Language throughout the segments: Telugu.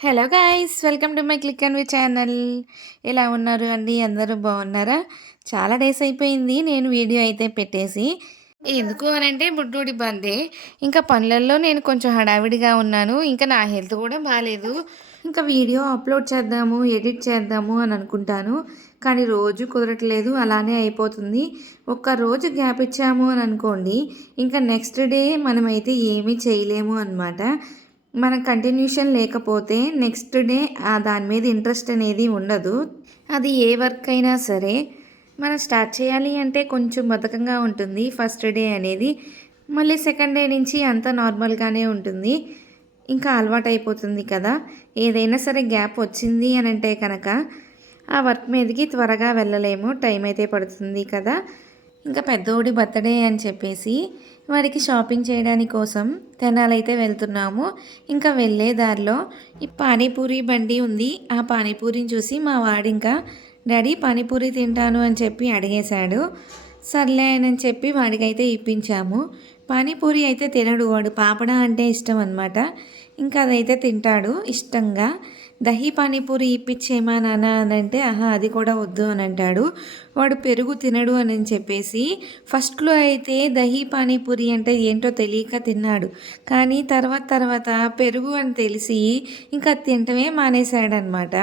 Hello guys, welcome to my click and we channel. ఎలా ఉన్నారు అండి? అందరూ బాగున్నారా? చాలా డేస్ అయిపోయింది నేను వీడియో అయితే పెట్టేసి. ఎందుకు అనంటే బుడ్డోడి బర్త్డే. ఇంకా పనులలో నేను కొంచెం హడావిడిగా ఉన్నాను. ఇంకా నా హెల్త్ కూడా బాగాలేదు. ఇంకా వీడియో అప్లోడ్ చేద్దాము, ఎడిట్ చేద్దాము అని అనుకుంటాను. కానీ రోజు కుదరట్లేదు, అలానే అయిపోతుంది. ఒక్క రోజు గ్యాప్ ఇచ్చాము అని అనుకోండి, ఇంకా నెక్స్ట్ డే మనమైతే ఏమీ చేయలేము అనమాట. మన కంటిన్యూషన్ లేకపోతే నెక్స్ట్ డే దాని మీద ఇంట్రెస్ట్ అనేది ఉండదు. అది ఏ వర్క్ అయినా సరే మనం స్టార్ట్ చేయాలి అంటే కొంచెం బద్ధకంగా ఉంటుంది ఫస్ట్ డే అనేది. మళ్ళీ సెకండ్ డే నుంచి అంతా నార్మల్గానే ఉంటుంది. ఇంకా అలవాటు అయిపోతుంది కదా. ఏదైనా సరే గ్యాప్ వచ్చింది అని అంటే కనుక ఆ వర్క్ మీదకి త్వరగా వెళ్ళలేము, టైం అయితే పడుతుంది కదా. ఇంకా పెద్దోడి బర్త్డే అని చెప్పేసి వాడికి షాపింగ్ చేయడానికి కోసం తెనాలైతే వెళ్తున్నాము. ఇంకా వెళ్ళే దారిలో ఈ పానీపూరి బండి ఉంది. ఆ పానీపూరిని చూసి మా వాడు ఇంకా డాడీ పానీపూరి తింటాను అని చెప్పి అడిగేశాడు. సర్లే అని చెప్పి వాడికైతే ఇప్పించాము. పానీపూరి అయితే తినడు వాడు, పాపడ అంటే ఇష్టం అనమాట. ఇంకా అదైతే తింటాడు ఇష్టంగా. దహీ పానీపూరి ఇప్పించేమా నాన్న అని అంటే అది కూడా వద్దు అని అంటాడు. వాడు పెరుగు తినడు అని చెప్పేసి ఫస్ట్లో అయితే దహీ పానీపూరి అంటే ఏంటో తెలియక తిన్నాడు. కానీ తర్వాత పెరుగు అని తెలిసి ఇంకా తినటమే మానేశాడనమాట.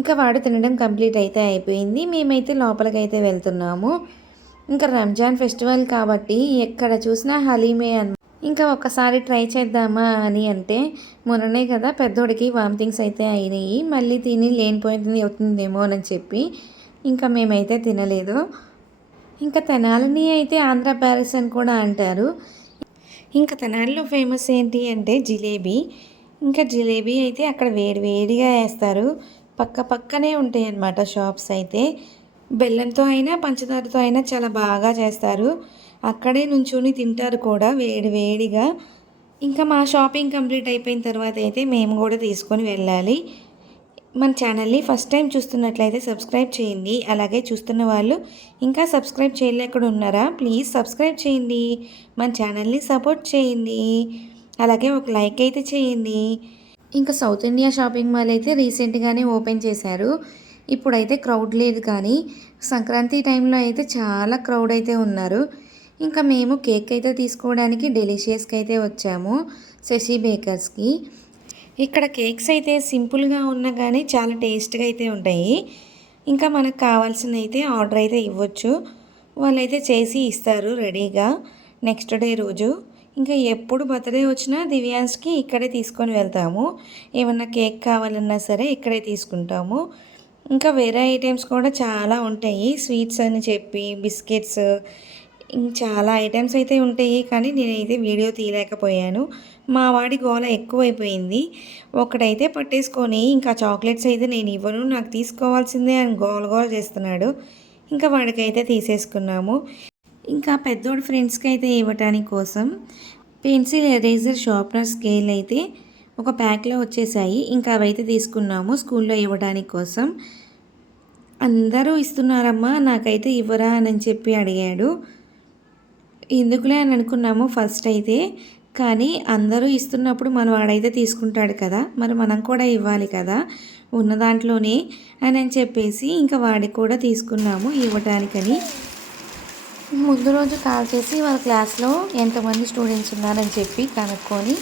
ఇంకా వాడు తినడం కంప్లీట్ అయితే అయిపోయింది. మేమైతే లోపలికైతే వెళ్తున్నాము. ఇంకా రంజాన్ ఫెస్టివల్ కాబట్టి ఎక్కడ చూసినా హలీమే ఇంకా ఒక్కసారి ట్రై చేద్దామా అని అంటే మొన్ననే కదా పెద్దోడికి వామిటింగ్స్ అయితే అయినాయి. మళ్ళీ తిని లేనిపోయింది అవుతుందేమో అని చెప్పి ఇంకా మేమైతే తినలేదు. ఇంకా తెనాలిని అయితే ఆంధ్ర ప్యారిస్ అని కూడా అంటారు. ఇంకా తెనాలిలో ఫేమస్ ఏంటి అంటే జిలేబీ. ఇంకా జిలేబీ అయితే అక్కడ వేడిగా వేస్తారు. పక్కనే ఉంటాయి అన్నమాట షాప్స్ అయితే. బెల్లంతో అయినా పంచదారతో అయినా చాలా బాగా చేస్తారు. అక్కడే నుంచొని తింటారు కూడా వేడిగా. ఇంకా మా షాపింగ్ కంప్లీట్ అయిపోయిన తర్వాత అయితే మేము కూడా తీసుకొని వెళ్ళాలి. మన ఛానల్ని ఫస్ట్ టైం చూస్తున్నట్లయితే సబ్స్క్రైబ్ చేయండి. అలాగే చూస్తున్న వాళ్ళు ఇంకా సబ్స్క్రైబ్ చేయలేక ఉన్నారా, ప్లీజ్ సబ్స్క్రైబ్ చేయండి. మన ఛానల్ని సపోర్ట్ చేయండి. అలాగే ఒక లైక్ అయితే చేయండి. ఇంకా సౌత్ ఇండియా షాపింగ్ మాల్ అయితే రీసెంట్గానే ఓపెన్ చేశారు. ఇప్పుడైతే క్రౌడ్ లేదు, కానీ సంక్రాంతి టైంలో అయితే చాలా క్రౌడ్ అయితే ఉన్నారు. ఇంకా మేము కేక్ అయితే తీసుకోవడానికి డెలిషియస్కి అయితే వచ్చాము, శశి బేకర్స్కి. ఇక్కడ కేక్స్ అయితే సింపుల్గా ఉన్నా కానీ చాలా టేస్ట్గా అయితే ఉంటాయి. ఇంకా మనకు కావాల్సిన అయితే ఆర్డర్ అయితే ఇవ్వచ్చు, వాళ్ళైతే చేసి ఇస్తారు రెడీగా నెక్స్ట్ డే రోజు. ఇంకా ఎప్పుడు బర్త్డే వచ్చినా దివ్యాన్స్కి ఇక్కడే తీసుకొని వెళ్తాము. ఏమన్నా కేక్ కావాలన్నా సరే ఇక్కడే తీసుకుంటాము. ఇంకా వేరే ఐటమ్స్ కూడా చాలా ఉంటాయి, స్వీట్స్ అని చెప్పి బిస్కెట్స్, చాలా ఐటమ్స్ అయితే ఉంటాయి. కానీ నేనైతే వీడియో తీయలేకపోయాను, మా వాడి గోల ఎక్కువైపోయింది. ఒకటైతే పట్టేసుకొని ఇంకా చాక్లెట్స్ అయితే నేను ఇవ్వను, నాకు తీసుకోవాల్సిందే అని గోల చేస్తున్నాడు. ఇంకా వాడికైతే తీసేసుకున్నాము. ఇంకా పెద్దోడు ఫ్రెండ్స్కి అయితే ఇవ్వటానికి కోసం పెన్సిల్, ఎరేజర్, షార్ప్నర్, స్కేల్ అయితే ఒక ప్యాక్లో వచ్చేసాయి. ఇంకా అవైతే తీసుకున్నాము స్కూల్లో ఇవ్వడానికి కోసం. అందరూ ఇస్తున్నారమ్మా, నాకైతే ఇవ్వరా అని చెప్పి అడిగాడు. ఎందుకులే అని అనుకున్నాము ఫస్ట్ అయితే, కానీ అందరూ ఇస్తున్నప్పుడు మన వాడైతే తీసుకుంటాడు కదా, మరి మనం కూడా ఇవ్వాలి కదా ఉన్న దాంట్లోనే అని చెప్పేసి ఇంకా వాడికి కూడా తీసుకున్నాము ఇవ్వటానికని. ముందు రోజు కాల్ చేసి వాళ్ళ క్లాస్లో ఎంతమంది స్టూడెంట్స్ ఉన్నారని చెప్పి కనుక్కొని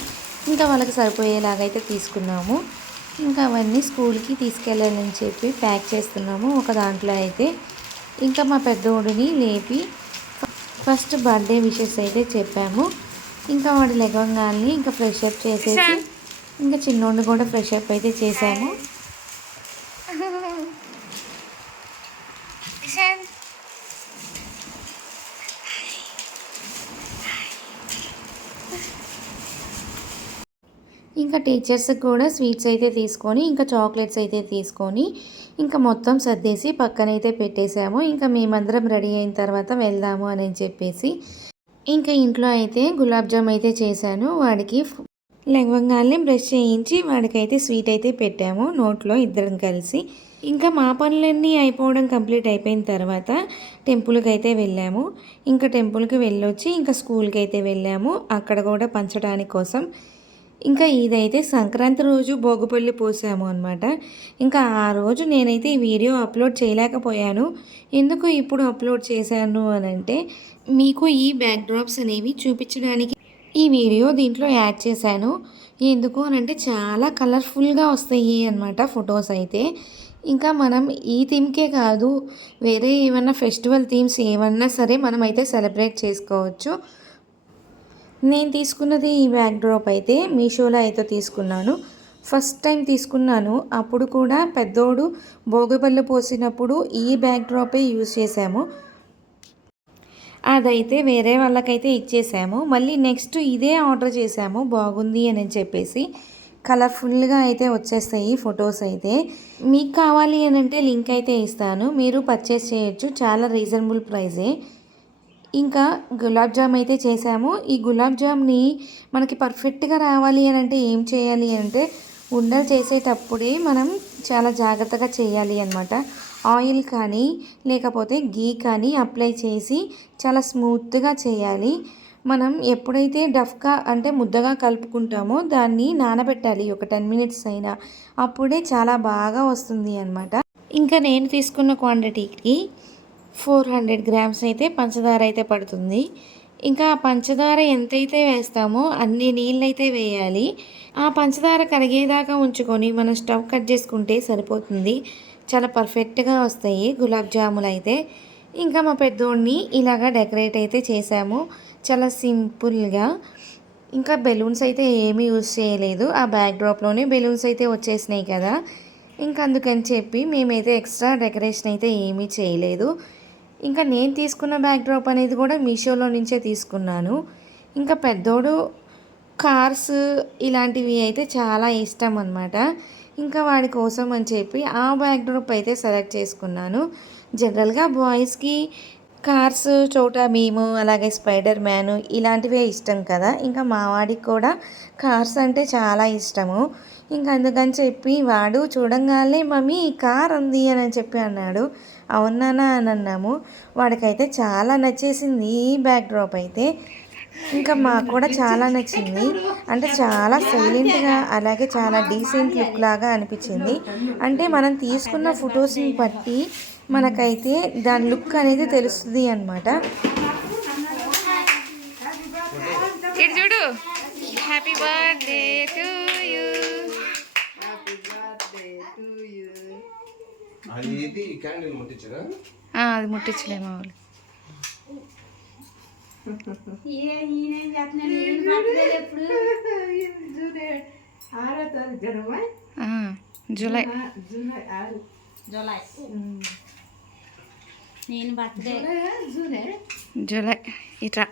ఇంకా వాళ్ళకి సరిపోయేలాగైతే తీసుకున్నాము. ఇంకా అవన్నీ స్కూల్కి తీసుకెళ్ళాలని చెప్పి ప్యాక్ చేస్తున్నాము ఒక దాంట్లో అయితే. ఇంకా మా పెద్దోడిని లేపి ఫస్ట్ బర్త్డే విషెస్ అయితే చెప్పాము. ఇంకా వాడు లెగవంగాల్ని ఇంకా ఫ్రెష్ అప్ చేసేసి ఇంకా చిన్నోడిని కూడా ఫ్రెష్ అప్ అయితే చేసాము. ఇంకా టీచర్స్ కూడా స్వీట్స్ అయితే తీసుకొని ఇంకా చాక్లెట్స్ అయితే తీసుకొని ఇంకా మొత్తం సర్దేసి పక్కనైతే పెట్టేశాము. ఇంకా మేమందరం రెడీ అయిన తర్వాత వెళ్దాము అని చెప్పేసి ఇంకా ఇంట్లో అయితే గులాబ్ జామ్ అయితే చేశాను. వాడికి లెగవంగాల్ని బ్రష్ చేయించి వాడికైతే స్వీట్ అయితే పెట్టాము నోట్లో ఇద్దరం కలిసి. ఇంకా మా పనులన్నీ అయిపోవడం కంప్లీట్ అయిపోయిన తర్వాత టెంపుల్కి అయితే వెళ్ళాము. ఇంకా టెంపుల్కి వెళ్ళొచ్చి ఇంకా స్కూల్కి అయితే వెళ్ళాము, అక్కడ కూడా పంచడానికి కోసం. ఇంకా ఇదైతే సంక్రాంతి రోజు భోగిపళ్ళు పోసాము అనమాట. ఇంకా ఆ రోజు నేనైతే ఈ వీడియో అప్లోడ్ చేయలేకపోయాను. ఎందుకు ఇప్పుడు అప్లోడ్ చేశాను అనంటే మీకు ఈ బ్యాక్ డ్రాప్స్ అనేవి చూపించడానికి ఈ వీడియో దీంట్లో యాడ్ చేశాను. ఎందుకు అనంటే చాలా కలర్ఫుల్గా వస్తాయి అన్నమాట ఫొటోస్ అయితే. ఇంకా మనం ఈ థీమ్కే కాదు, వేరే ఏమన్నా ఫెస్టివల్ థీమ్స్ ఏమన్నా సరే మనమైతే సెలబ్రేట్ చేసుకోవచ్చు. నేను తీసుకున్నది ఈ బ్యాక్ డ్రాప్ అయితే మీషోలో అయితే తీసుకున్నాను. ఫస్ట్ టైం తీసుకున్నాను. అప్పుడు కూడా పెద్దోడు భోగిపళ్ళు పోసినప్పుడు ఈ బ్యాక్ డ్రాపే యూజ్ చేసాము. అదైతే వేరే వాళ్ళకైతే ఇచ్చేసాము. మళ్ళీ నెక్స్ట్ ఇదే ఆర్డర్ చేసాము బాగుంది అని చెప్పేసి. కలర్ఫుల్గా అయితే వచ్చేస్తాయి ఫొటోస్ అయితే. మీకు కావాలి అని అంటే లింక్ అయితే ఇస్తాను, మీరు పర్చేస్ చేయొచ్చు. చాలా రీజనబుల్ ప్రైజే. ఇంకా గులాబ్ జామ్ అయితే చేసాము. ఈ గులాబ్ జామ్ని మనకి పర్ఫెక్ట్గా రావాలి అని అంటే ఏం చేయాలి అంటే ఉండలు చేసేటప్పుడే మనం చాలా జాగ్రత్తగా చేయాలి అన్నమాట. ఆయిల్ కానీ లేకపోతే గీ కానీ అప్లై చేసి చాలా స్మూత్గా చేయాలి. మనం ఎప్పుడైతే డఫ్గా అంటే ముద్దగా కలుపుకుంటామో దాన్ని నానబెట్టాలి ఒక 10 మినిట్స్ అయినా. అప్పుడే చాలా బాగా వస్తుంది అన్నమాట. ఇంకా నేను తీసుకున్న క్వాంటిటీకి 400 గ్రామ్స్ అయితే పంచదార అయితే పడుతుంది. ఇంకా ఆ పంచదార ఎంతైతే వేస్తామో అన్ని నీళ్ళైతే వేయాలి. ఆ పంచదార కరిగేదాకా ఉంచుకొని మనం స్టవ్ కట్ చేసుకుంటే సరిపోతుంది. చాలా పర్ఫెక్ట్గా వస్తాయి గులాబ్ జాములు అయితే. ఇంకా మా పెద్దోడిని ఇలాగా డెకరేట్ అయితే చేసాము చాలా సింపుల్గా. ఇంకా బెలూన్స్ అయితే ఏమీ యూజ్ చేయలేదు. ఆ బ్యాక్ డ్రాప్లోనే బెలూన్స్ అయితే వచ్చేసినాయి కదా, ఇంకా అందుకని చెప్పి మేమైతే ఎక్స్ట్రా డెకరేషన్ అయితే ఏమీ చేయలేదు. ఇంకా నేను తీసుకున్న బ్యాక్ డ్రాప్ అనేది కూడా మీషోలో నుంచే తీసుకున్నాను. ఇంకా పెద్దోడు కార్స్ ఇలాంటివి అయితే చాలా ఇష్టం అన్నమాట. ఇంకా వాడి కోసం అని చెప్పి ఆ బ్యాక్ డ్రాప్ అయితే సెలెక్ట్ చేసుకున్నాను. జనరల్గా బాయ్స్కి కార్స్, చోటా భీము, అలాగే స్పైడర్ మ్యాన్ ఇలాంటివే ఇష్టం కదా. ఇంకా మా వాడికి కూడా కార్స్ అంటే చాలా ఇష్టము. ఇంకా అందుకని చెప్పి వాడు చూడంగానే మమ్మీ కార్ ఉంది అని చెప్పి అన్నాడు. అవునానా అని అన్నాము. వాడికైతే చాలా నచ్చేసింది ఈ బ్యాక్ డ్రాప్ అయితే. ఇంకా మాకు కూడా చాలా నచ్చింది. అంటే చాలా సైలెంట్గా అలాగే చాలా డీసెంట్ లుక్ లాగా అనిపించింది. అంటే మనం తీసుకున్న ఫొటోస్ని బట్టి మనకైతే దాని లుక్ అనేది తెలుస్తుంది అన్నమాట. ఇటు చూడు, హ్యాపీ బర్త్డే టు యూ. అది ముట్టించలే మా వాళ్ళు. జూలై నేను బర్త్డే జూలై ఇట్లా.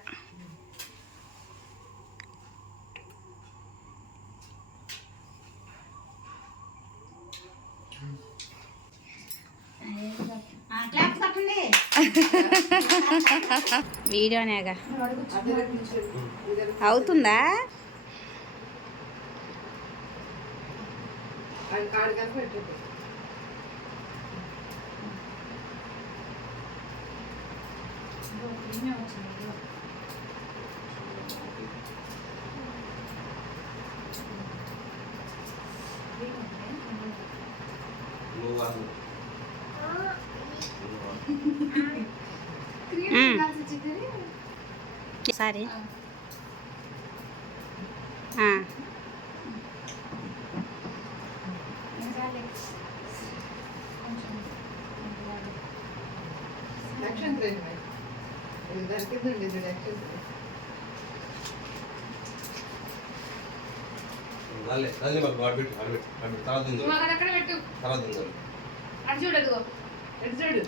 వీడియోనేగా అవుతుందా? సారీ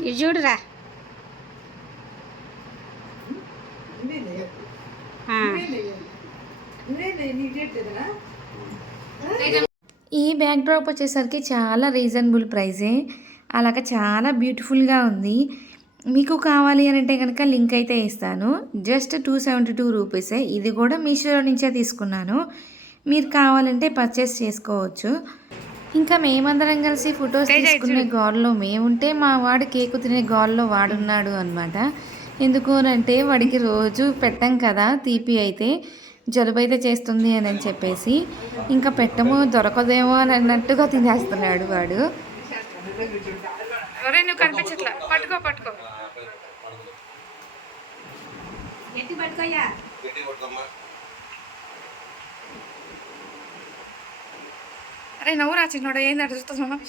ఇది చూడురా. ఈ బ్యాక్ డ్రాప్ వచ్చేసరికి చాలా రీజనబుల్ ప్రైజే, అలాగే చాలా బ్యూటిఫుల్గా ఉంది. మీకు కావాలి అని అంటే కనుక లింక్ అయితే ఇస్తాను. జస్ట్ 272 రూపీసే. ఇది కూడా మీషోలో నుంచే తీసుకున్నాను. మీరు కావాలంటే పర్చేస్ చేసుకోవచ్చు. ఇంకా మేమందరం కలిసి ఫొటోస్ తీసుకునే గోల్లో మేముంటే మా వాడు కేకు తినే గోల్లో వాడున్నాడు అనమాట. ఎందుకు అంటే వాడికి రోజు పెట్టాం కదా తీపి అయితే. జలుబు అయితే చేస్తుంది అని చెప్పేసి ఇంకా పెట్టము దొరకదేమో అని అన్నట్టుగా తినేస్తున్నాడు వాడు. ఒరే నువ్వు కనిపించట్లా, పట్టుకో పట్టుకో. ఎత్తి పట్టుకోయ్యా. అరే నవ్వు రా చిన్నోడ, ఏంది అటు చూస్తున్నావు?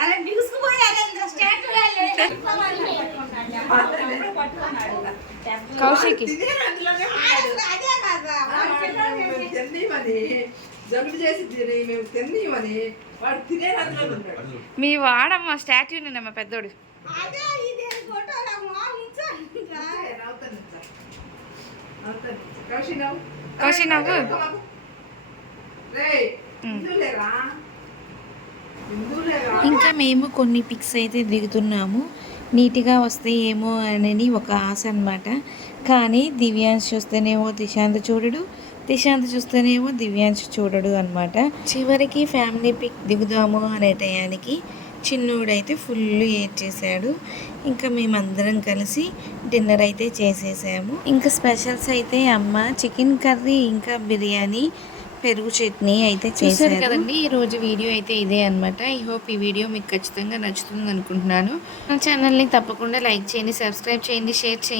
అరే బిగుసుకుపోయారు స్టార్ట్ కౌశికి అదే కదా మీ వాడమ్మ స్టాట్యూ నిన్నమ్మ పెద్దోడు. అదే ఇదే ఫోటో కౌశి నవ్వు. ఇంకా మేము కొన్ని పిక్స్ అయితే దిగుతున్నాము, నీట్గా వస్తే ఏమో అని ఒక ఆశ అనమాట. కానీ దివ్యాంశ్ చూస్తేనేమో దిశాంత్ చూడడు, దిశాంత్ చూస్తేనేమో దివ్యాంశ్ చూడడు అనమాట. చివరికి ఫ్యామిలీ పిక్ దిగుదాము అనే టయానికి చిన్నోడైతే ఫుల్ ఏడ్చేసాడు. ఇంకా మేమందరం కలిసి డిన్నర్ అయితే చేసేసాము. ఇంకా స్పెషల్స్ అయితే అమ్మ చికెన్ కర్రీ, ఇంకా బిర్యానీ, పెరుగు చట్నీ అయితే చేశారు కదండి. ఈరోజు వీడియో అయితే ఇదే అనమాట. ఐ హోప్ ఈ వీడియో మీకు ఖచ్చితంగా నచ్చుతుంది అనుకుంటున్నాను. నా ఛానల్ని తప్పకుండా లైక్ చేయండి, సబ్స్క్రైబ్ చేయండి, షేర్ చేయండి.